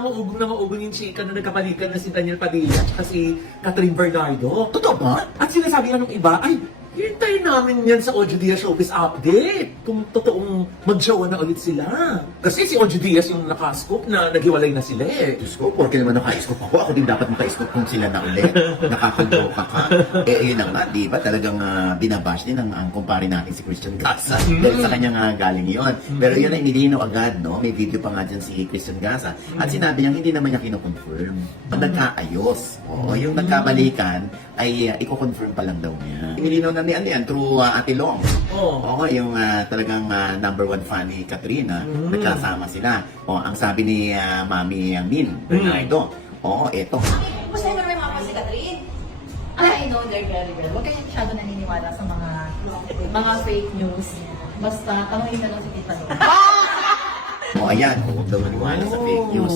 Maubong yung chika na nagkabalikan na si Daniel Padilla at si Catherine Bernardo. Totoo ba? At sinasabi nga nung iba, ay, hintayin namin yan sa Ojo Diaz Showbiz Update. Kung totoong mag-showa na ulit sila. Kasi si Ojo Diaz yung nakaskop na naghiwalay na sila eh. Diyos ko, porke naman naka-scoop ako din dapat maka-scoop kung sila na ulit. Nakakaloka ka. Yun na nga, di ba? Talagang binabash din ang kumpare natin si Christian Gaza. Dahil sa kanya galing yun. Pero yun ay nilinaw agad, no? May video pa nga dyan si Christian Gaza. At sinabi niya, hindi naman niya kinoconfirm. Nagkaayos. Oo, yung nagkabalikan ay i-confirm pa lang daw niya. Nilinaw na niyan through Ate Long. Oo, yung talagang number one fan ni Katrina. Nagkasama sila. O, ang sabi ni Mami Min Bernardo, oo, eto. Basta mo naman mga si Catherine. I know they're very well. Huwag kayo masyado naniniwala sa mga fake news. Basta, tanongin na lang si Tita Lo. O, ayan, huwag daw maniwala sa fake news.